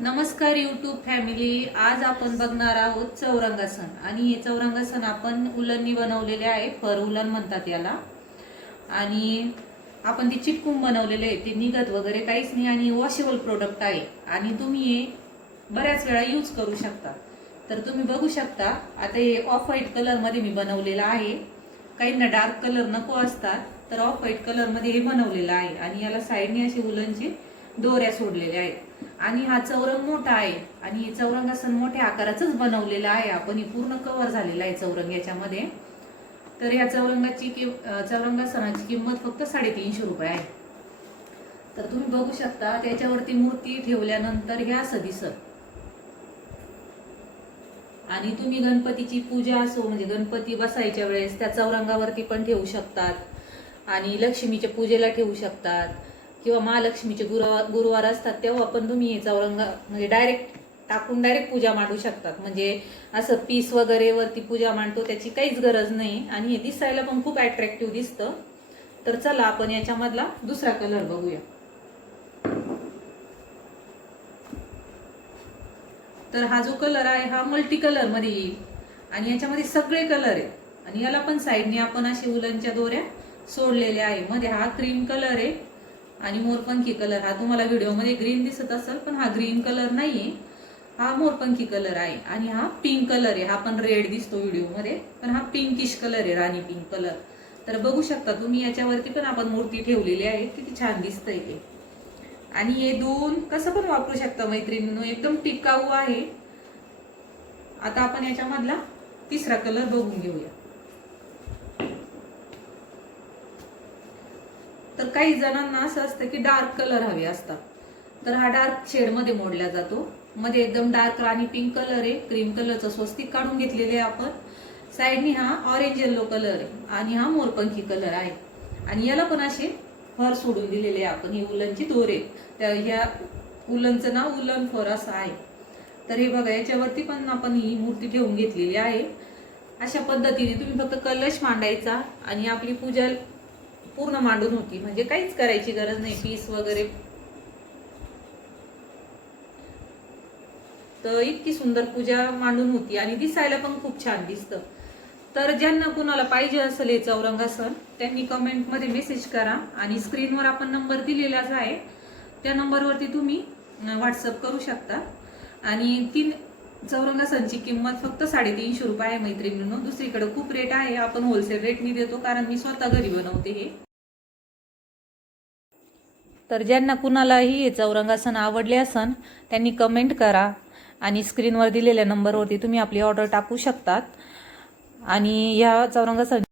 नमस्कार YouTube family. आज आपण बघणार आहोत चौरंगासन. आणि हे चौरंगासन आपण उलननी बनवलेले आहे. फर उलन म्हणतात याला. आणि आपण ती चिटकून बनवलेले आहे, ते निघत वगैरे काहीच नाही आणि वॉशेबल प्रोडक्ट आहे आणि तुम्ही हे बऱ्याच वेळा यूज करू शकता. तर तुम्ही बघू शकता, आता हे ऑफ व्हाईट कलर मध्ये मी बनवलेलं आहे. काहींना डार्क कलर नको असतात, तर ऑफ व्हाईट कलर मध्ये हे बनवलेलं आहे. आणि याला साईडने असे उलनचे दोऱ्या सोडलेल्या आहेत. आणि हा चौरंग मोठा आहे आणि हे चौरंगासन मोठ्या आकाराचंच बनवलेलं आहे. आपण हे पूर्ण कव्हर झालेलं आहे चौरंग याच्यामध्ये. तर या चौरंगासनाची किंमत फक्त 350 रुपये आहे. तर तुम्ही बघू शकता, त्याच्यावरती मूर्ती ठेवल्यानंतर हे असं दिसत. आणि तुम्ही गणपतीची पूजा असो, म्हणजे गणपती बसायच्या वेळेस त्या चौरंगावरती पण ठेवू शकतात. आणि लक्ष्मीच्या पूजेला ठेवू शकतात, किंवा महालक्ष्मीचे गुरुवार असतात तेव्हा पण तुम्ही हे चौरंग म्हणजे डायरेक्ट टाकून डायरेक्ट पूजा मांडू शकतात. म्हणजे असं पीस वगैरे वरती पूजा मांडतो त्याची काहीच गरज नाही. आणि हे दिसायला पण खूप अट्रॅक्टिव्ह दिसतं. तर चला आपण याच्यामधला दुसरा कलर बघूया. तर हा जो कलर आहे हा मल्टी कलर मध्ये येईल आणि याच्यामध्ये सगळे कलर आहेत. आणि याला पण साईडने आपण अशी उलनच्या दोऱ्या सोडलेल्या आहे. मध्ये हा क्रीम कलर आहे आणि मोरपंखी कलर. हा तुम्हाला व्हिडिओमध्ये ग्रीन दिसत असेल, पण हा ग्रीन कलर नाहीये, हा मोरपंखी कलर आहे. आणि हा पिंक कलर आहे. हा पण रेड दिसतो व्हिडिओमध्ये, पण हा पिंकिश कलर आहे, राणी पिंक कलर. तर बघू शकता तुम्ही, याच्यावरती पण आपण मूर्ती ठेवलेली आहे. किती छान दिसतंय ते. आणि हे दोन कसं पण वापरू शकता मैत्रिणींनो, एकदम टिकाऊ आहे. आता आपण याच्यामधला तिसरा कलर बघून घेऊया. तर काही जणांना असं असतं की डार्क कलर हवे असतात, तर हा डार्क शेड मध्ये मोडला जातो. मध्ये एकदम डार्क राणी पिंक कलर आहे, क्रीम कलरचं स्वस्तिक काढून घेतलेले आहे आपण. साईडनी हा ऑरेंज येलो कलर आहे आणि हा मोरपंखी कलर आहे. आणि याला पण असे फर सोडून दिलेले आहे आपण, ही उलनची दोरे. त्या ह्या उलनचं नाव उलन फर असं आहे. तर हे बघा, याच्यावरती पण आपण ही मूर्ती ठेवून घेतलेली आहे. अशा पद्धतीने तुम्ही फक्त कलश मांडायचा आणि आपली पूजा पूर्ण मांडून होती. म्हणजे काहीच करायची गरज नाही, पीस वगैरे. तर इतकी सुंदर पूजा मांडून होती आणि दिसायला पण खूप छान दिसतं. तर ज्यांना कुणाला पाहिजे असेल हे चौरंगासन, त्यांनी कमेंट मध्ये मेसेज करा. आणि स्क्रीनवर आपण नंबर दिलेलाच आहे, त्या नंबरवरती तुम्ही व्हॉट्सअप करू शकता. आणि 3 चौरंगासनची किंमत फक्त 350 रुपये आहे मैत्रिणींनो. दुसरीकडे खूप रेट आहे, आपण होलसेल रेटनी देतो, कारण मी स्वतः घरी बनवते हे. तर ज्यांना कुणालाही हे चौरंगासन आवडले असन त्यांनी कमेंट करा. आणि स्क्रीनवर दिलेल्या नंबरवरती तुम्ही आपली ऑर्डर टाकू शकतात. आणि या चौरंगासन